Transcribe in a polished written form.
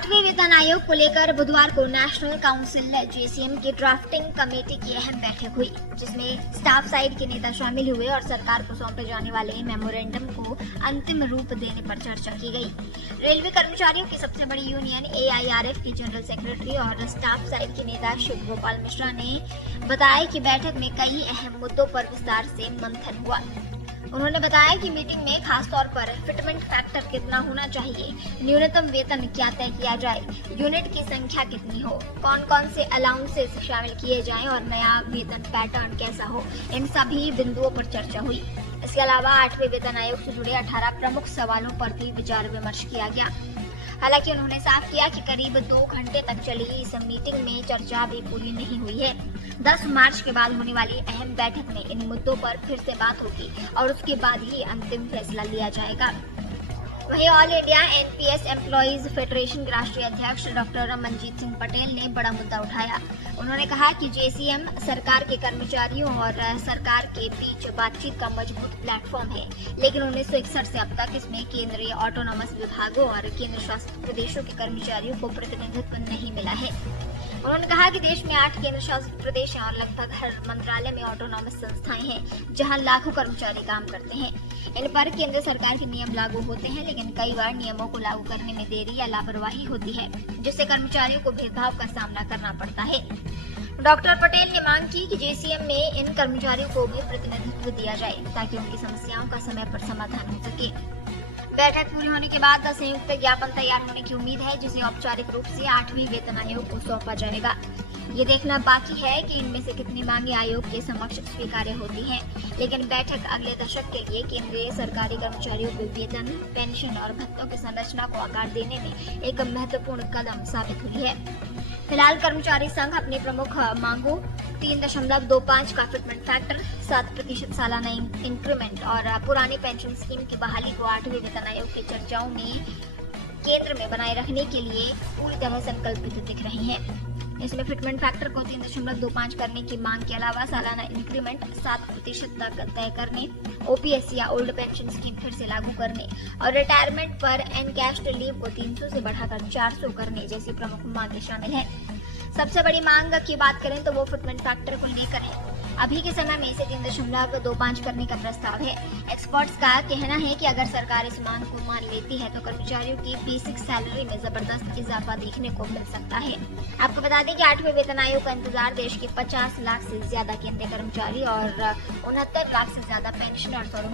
8वें वेतन आयोग को लेकर बुधवार को नेशनल काउंसिल जेसीएम की ड्राफ्टिंग कमेटी की अहम बैठक हुई, जिसमें स्टाफ साइड के नेता शामिल हुए और सरकार को सौंपे जाने वाले मेमोरेंडम को अंतिम रूप देने पर चर्चा की गई। रेलवे कर्मचारियों की सबसे बड़ी यूनियन एआईआरएफ के जनरल सेक्रेटरी और स्टाफ साइड के नेता शिव गोपाल मिश्रा ने बताया कि बैठक में कई अहम मुद्दों पर विस्तार से मंथन हुआ। उन्होंने बताया कि मीटिंग में खासतौर पर फिटमेंट फैक्टर कितना होना चाहिए, न्यूनतम वेतन क्या तय किया जाए, यूनिट की संख्या कितनी हो, कौन कौन से अलाउंसेस शामिल किए जाएं और नया वेतन पैटर्न कैसा हो, इन सभी बिंदुओं पर चर्चा हुई। इसके अलावा 8वें वेतन आयोग से जुड़े 18 प्रमुख सवालों पर भी विचार विमर्श किया गया। हालांकि उन्होंने साफ किया कि करीब 2 घंटे तक चली इस मीटिंग में चर्चा भी पूरी नहीं हुई है। 10 मार्च के बाद होने वाली अहम बैठक में इन मुद्दों पर फिर से बात होगी और उसके बाद ही अंतिम फैसला लिया जाएगा। वहीं all India NPS employees federation के राष्ट्रीय अध्यक्ष डॉक्टर मनजीत सिंह पटेल ने बड़ा मुद्दा उठाया। उन्होंने कहा कि जेसीएम सरकार के कर्मचारियों और सरकार के बीच बातचीत का मजबूत प्लेटफॉर्म है, लेकिन 1961 से अब तक इसमें केंद्रीय ऑटोनॉमस विभागों और केंद्र शासित प्रदेशों के कर्मचारियों को प्रतिनिधित्व नहीं मिला है। उन्होंने कहा कि देश में 8 केंद्र शासित प्रदेश हैं और लगभग हर मंत्रालय में ऑटोनॉमस संस्थाएं हैं जहां लाखों कर्मचारी काम करते हैं। इन पर केंद्र सरकार के नियम लागू होते हैं, लेकिन कई बार नियमों को लागू करने में देरी या लापरवाही होती है, जिससे कर्मचारियों को भेदभाव का सामना करना पड़ता है। डॉक्टर पटेल ने मांग की कि जेसीएम में इन कर्मचारियों को भी प्रतिनिधित्व दिया जाए ताकि उनकी समस्याओं का समय पर समाधान हो सके। बैठक पूरी होने के बाद संयुक्त ज्ञापन तैयार होने की उम्मीद है, जिसे औपचारिक रूप से 8वीं वेतन आयोग को सौंपा जाएगा। ये देखना बाकी है कि इनमें से कितनी मांगे आयोग के समक्ष स्वीकार्य होती हैं, लेकिन बैठक अगले दशक के लिए केंद्रीय सरकारी कर्मचारियों के वेतन, पेंशन और भत्तों की संरचना को आकार देने में एक महत्वपूर्ण कदम साबित हुई है। फिलहाल कर्मचारी संघ अपनी प्रमुख मांगों 3.25 का फिटमेंट फैक्टर, 7% सालाना इंक्रीमेंट और पुरानी पेंशन स्कीम की बहाली को 8वें वेतन आयोग की चर्चाओं में केंद्र में बनाए रखने के लिए पूरी तरह संकल्पित दिख रही हैं। इसमें फिटमेंट फैक्टर को 3.25 करने की मांग के अलावा सालाना इंक्रीमेंट 7% तक तय करने, ओपीएस या ओल्ड पेंशन स्कीम फिर से लागू करने और रिटायरमेंट पर एनकैश्ड लीव को 300 से बढ़ाकर 400 करने जैसी प्रमुख मांगे शामिल हैं। सबसे बड़ी मांग की बात करें तो वो फिटमेंट फैक्टर को लेकर है। अभी के समय में इसे 3.25 करने का प्रस्ताव है। एक्सपर्ट्स का कहना है कि अगर सरकार इस मांग को मान लेती है तो कर्मचारियों की बेसिक सैलरी में जबरदस्त इजाफा देखने को मिल सकता है। आपको बता दें कि 8वें वेतन आयोग का इंतजार देश के 50 लाख से ज्यादा केंद्रीय कर्मचारी और 69 लाख से ज्यादा पेंशनर्स और